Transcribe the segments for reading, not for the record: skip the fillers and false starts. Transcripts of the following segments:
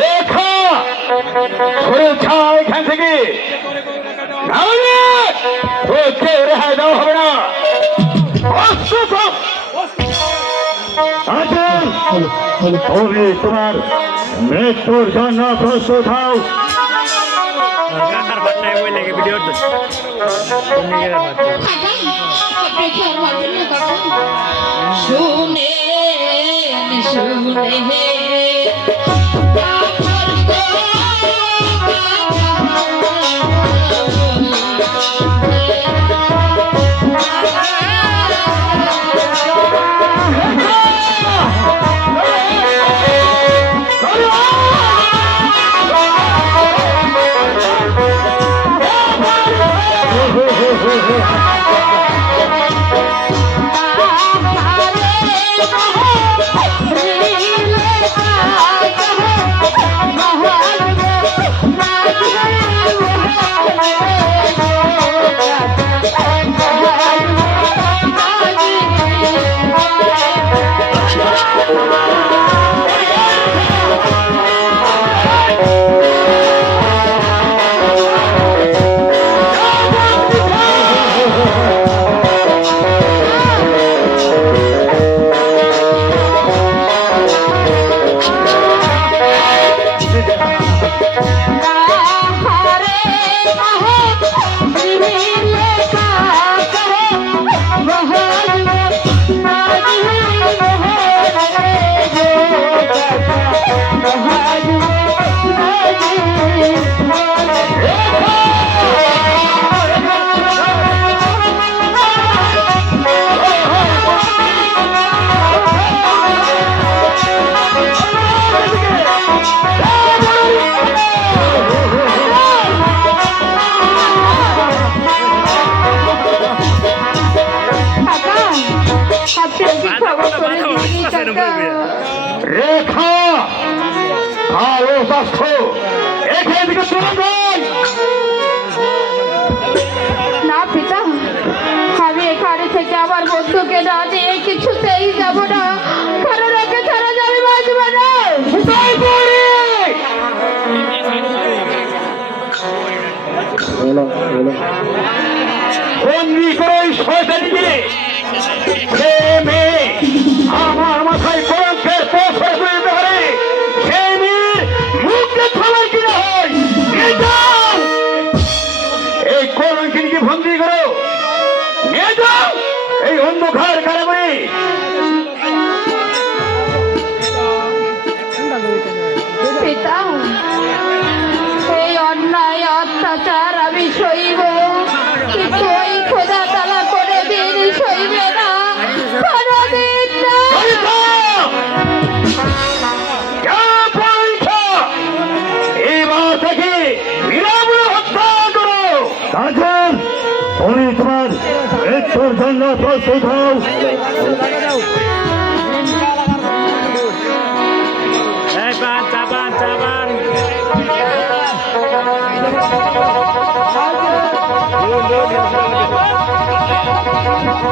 রেখা সরে যা এখান থেকে, তোকে রেহাই দেওয়া হবে না। তুমি তোমার মৃত্যুর জন্য প্রস্তুত হও। শুনে শুনে রেখা ভালো স্বাস্থ্য এখান থেকে চলে যাই। না পিতা, আমি এখানে থেকে আমার বন্ধুকে না দিয়ে কিছুতেই যাব না, কারণ ওকে ছাড়া যাবে বাঁচব না। বন্দি করে শয়তানিকে আমার মাথায় কলঙ্কের পথে তুলতে পারে, সেই মেয়ের মুখে থামাই কিনা হয়। এই কলঙ্কিনীকে বন্দি করো, নিয়ে যাও এই অন্ধকার কারাগারে। পিতা, এই অন্যায় অত্যাচার আমি সইব, কিন্তু ওই খোদা তালা করে দিন সইবে না, কোনদিন না। এবার থেকে বিরামে হত্যা করো। তুমি তোমার মৃত্যুর জন্য প্রস্তুত হও।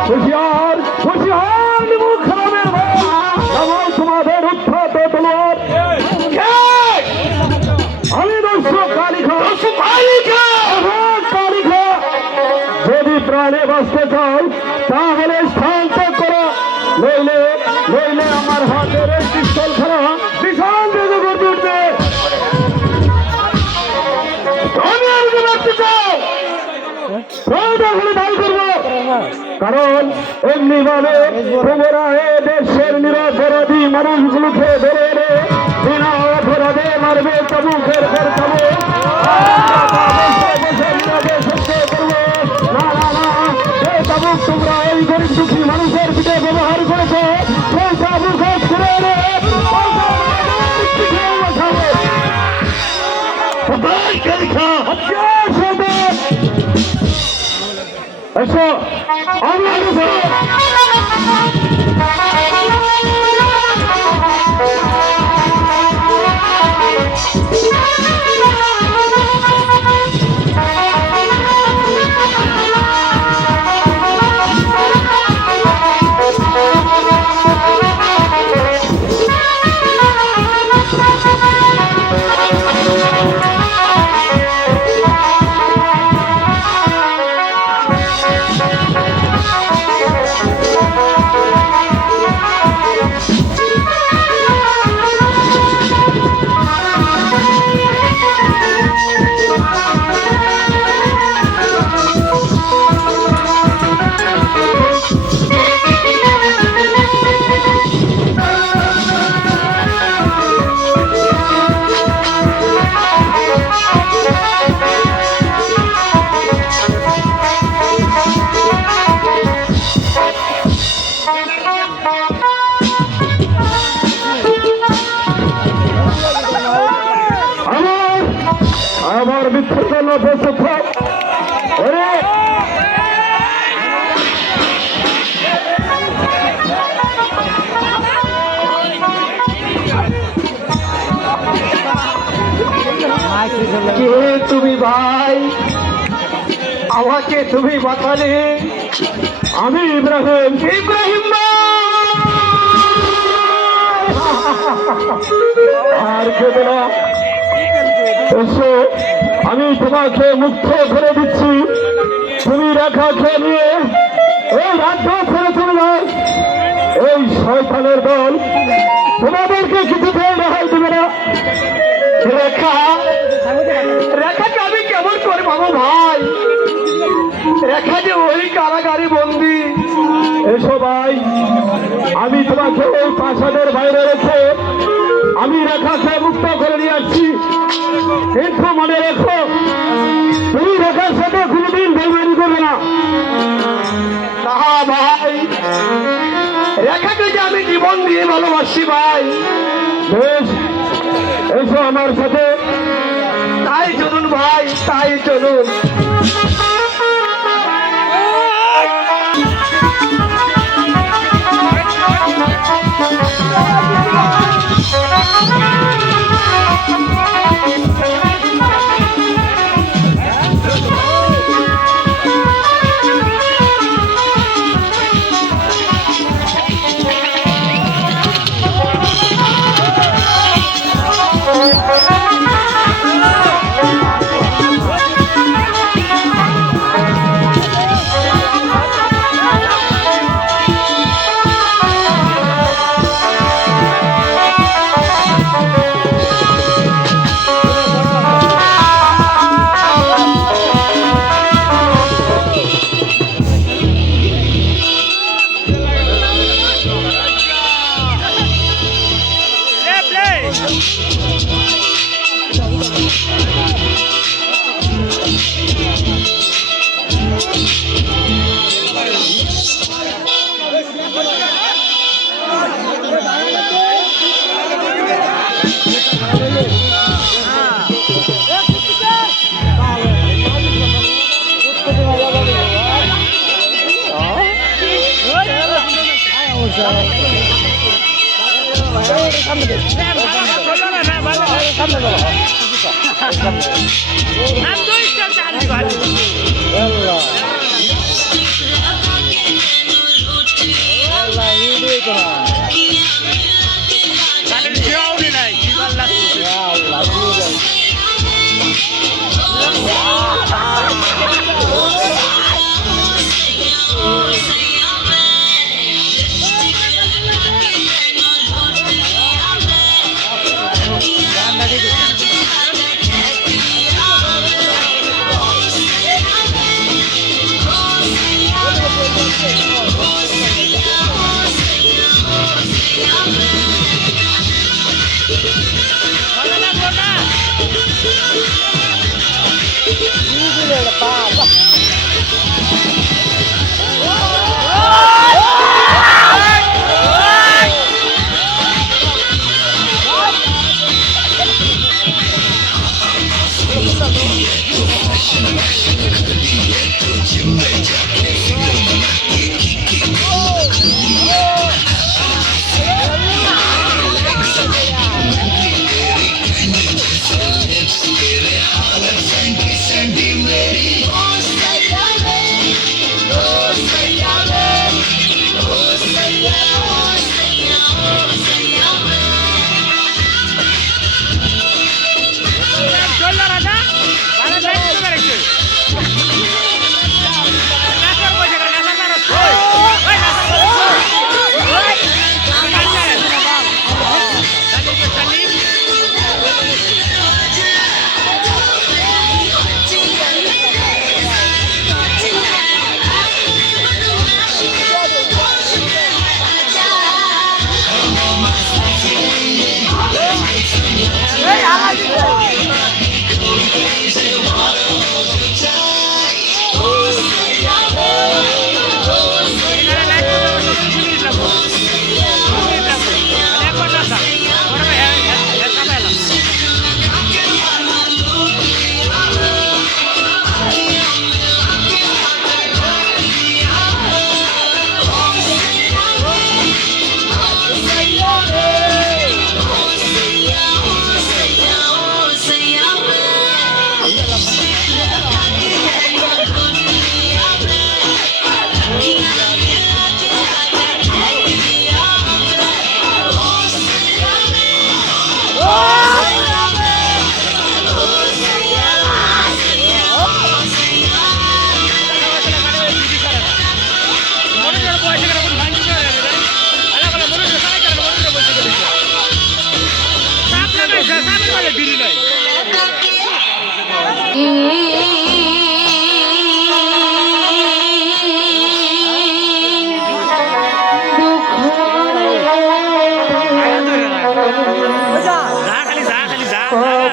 হুঁশিয়ার হুঁশিয়ার মুখ খারাপের ভাই, আমার তোমাদের উত্থাত তলোয়ার। আমি দর্শক কালিখা, কালিখা। যদি প্রাণে বাঁচতে চাও তাহলে শান্ত করো, নইলে নইলে আমার হাতের এই পিস্তল খেলা বিশাল বেগে গড়ে উঠবে। আমি আর কি বাঁচতে চাও তাহলে দায়ী করবো, কারণ এমনি ভাবে তোমরা এ দেশের নিরপরাধী মানুষগুলোকে ধরে এনে বিনা অপরাধে মারবে, তাবুকের পর তাবুক। তোমরা এই গরিব দুঃখী মানুষের দিকে ব্যবহার করেছো, সেই তাবুক করে এসো আমার এসো। আমার মিথ্যে জন্য প্রস্তুত হোক। ওরে কে তুমি ভাই? আমাকে তুমি বাঁচালে। আমি ইব্রাহিম। ইব্রাহিম আর কেঁদে না। এসো আমি তোমাকে মুক্ত করে দিচ্ছি। তুমি রেখা খেয়ে নিয়ে এই রাজ্য ছেড়ে চলে যাও। এই শয়তানের দল তোমাদেরকে কিছুতেই রেহাই দেবে না। রেখা রেখাকে আমি কেমন করে পাবো ভাই? রেখা যে ওই কারাগারে বন্দি। এসো ভাই, আমি তোমাকে ওই প্রাসাদের বাইরে রেখে আমি রেখাকে মুক্ত করে নিয়ে আসছি। কিন্তু মনে রেখো, তুমি রেখার সাথে কোনোদিন বেইমানি করবে না। না ভাই, রেখাকে যে আমি জীবন দিয়ে ভালোবাসি ভাই। বেশ, এসো আমার সাথে। তাই চলুন ভাই, তাই চলুন।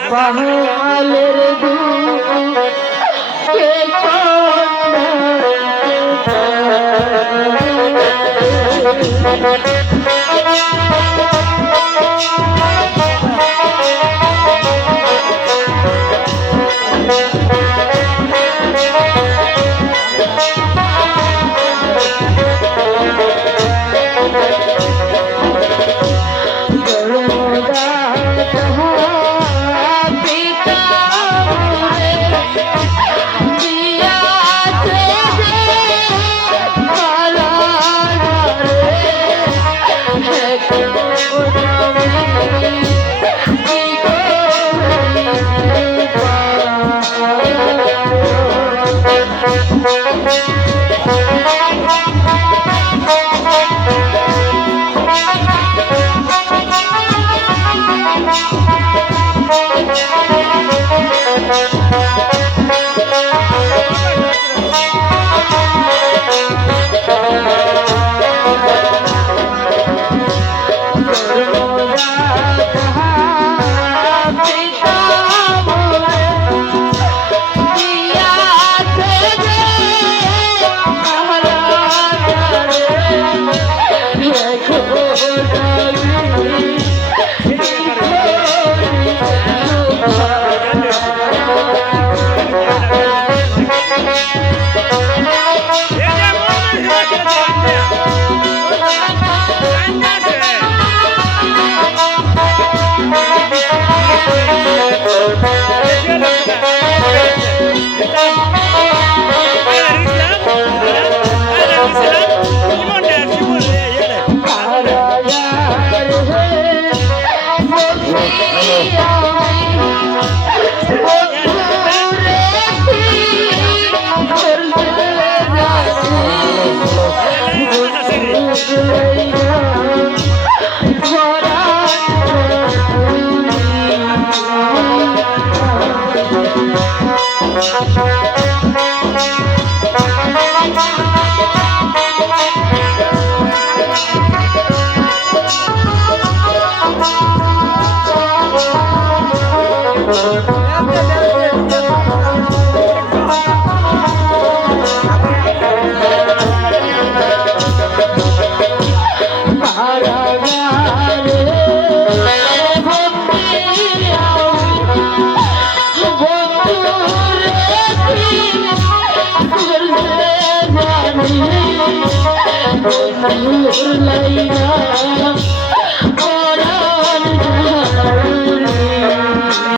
কপালের দুঃখ কে Laila